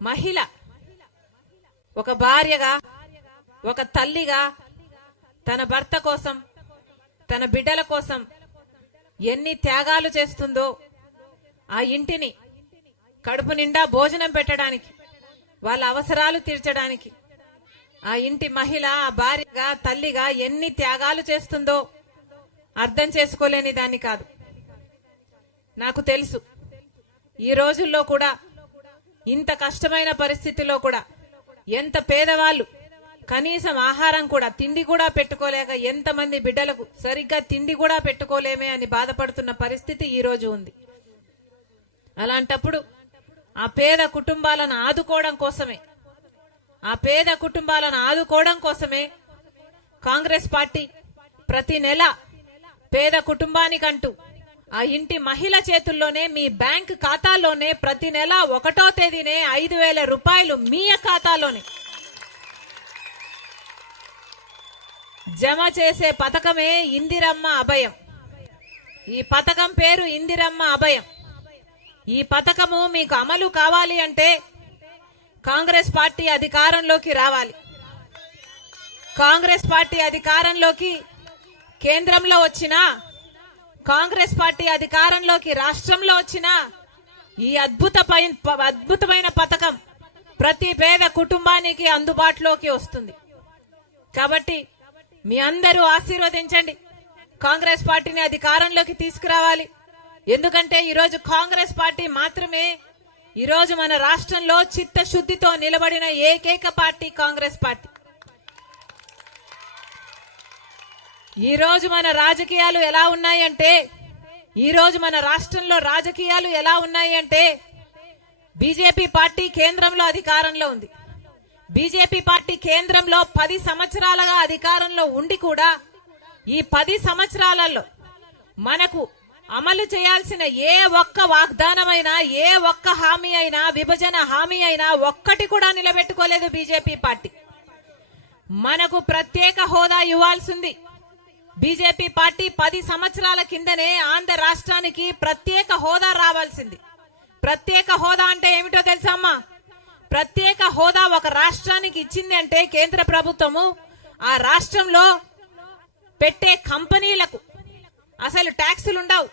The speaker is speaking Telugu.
మహిళ ఒక భార్యగా ఒక తల్లిగా తన భర్త కోసం తన బిడ్డల కోసం ఎన్ని త్యాగాలు చేస్తుందో ఆ ఇంటిని కడుపు నిండా భోజనం పెట్టడానికి వాళ్ళ అవసరాలు తీర్చడానికి ఆ ఇంటి మహిళ ఆ భార్యగా తల్లిగా ఎన్ని త్యాగాలు చేస్తుందో అర్థం చేసుకోలేని దాన్ని కాదు. నాకు తెలుసు. ఈ రోజుల్లో కూడా ఇంత కష్టమైన పరిస్థితిలో కూడా ఎంత పేదవాళ్ళు కనీసం ఆహారం కూడా తిండి కూడా పెట్టుకోలేక ఎంతమంది బిడ్డలకు సరిగ్గా తిండి కూడా పెట్టుకోలేమే అని బాధపడుతున్న పరిస్థితి ఈ రోజు ఉంది. అలాంటప్పుడు ఆ పేద కుటుంబాలను ఆదుకోవడం కోసమే ఆ పేద కుటుంబాలను ఆదుకోవడం కోసమే కాంగ్రెస్ పార్టీ ప్రతి నెల పేద కుటుంబానికంటూ ఆ ఇంటి మహిళ చేతుల్లోనే మీ బ్యాంక్ ఖాతాలోనే ప్రతి నెల ఒకటో తేదీనే ఐదు వేల రూపాయలు మీ ఖాతాలోనే. జమ చేసే పథకమే ఇందిరమ్మ అభయం. ఈ పథకం పేరు ఇందిరమ్మ అభయం. ఈ పథకము మీకు అమలు కావాలి అంటే కాంగ్రెస్ పార్టీ అధికారంలోకి రావాలి. కాంగ్రెస్ పార్టీ అధికారంలోకి కేంద్రంలో వచ్చినా కాంగ్రెస్ పార్టీ అధికారంలోకి రాష్ట్రంలో వచ్చిన ఈ అద్భుతమైన అద్భుతమైన పథకం ప్రతి పేద కుటుంబానికి అందుబాటులోకి వస్తుంది. కాబట్టి మీ అందరూ ఆశీర్వదించండి. కాంగ్రెస్ పార్టీని అధికారంలోకి తీసుకురావాలి. ఎందుకంటే ఈరోజు కాంగ్రెస్ పార్టీ మాత్రమే ఈరోజు మన రాష్ట్రంలో చిత్తశుద్ధితో నిలబడిన ఏకైక పార్టీ కాంగ్రెస్ పార్టీ. ఈ రోజు మన రాజకీయాలు ఎలా ఉన్నాయంటే ఈ రోజు మన రాష్ట్రంలో రాజకీయాలు ఎలా ఉన్నాయి అంటే బీజేపీ పార్టీ కేంద్రంలో అధికారంలో ఉంది. బీజేపీ పార్టీ కేంద్రంలో పది సంవత్సరాలుగా అధికారంలో ఉండి కూడా ఈ పది సంవత్సరాలలో మనకు అమలు చేయాల్సిన ఏ ఒక్క వాగ్దానమైనా ఏ ఒక్క హామీ అయినా విభజన హామీ అయినా ఒక్కటి కూడా నిలబెట్టుకోలేదు బీజేపీ పార్టీ. మనకు ప్రత్యేక హోదా ఇవ్వాల్సింది బీజేపీ పార్టీ పది సంవత్సరాల కిందనే ఆంధ్ర రాష్ట్రానికి ప్రత్యేక హోదా రావాల్సింది. ప్రత్యేక హోదా అంటే ఏమిటో తెలుసమ్మా ప్రత్యేక హోదా ఒక రాష్ట్రానికి ఇచ్చింది అంటే కేంద్ర ప్రభుత్వము ఆ రాష్ట్రంలో పెట్టే కంపెనీలకు అసలు ట్యాక్సులు ఉండవు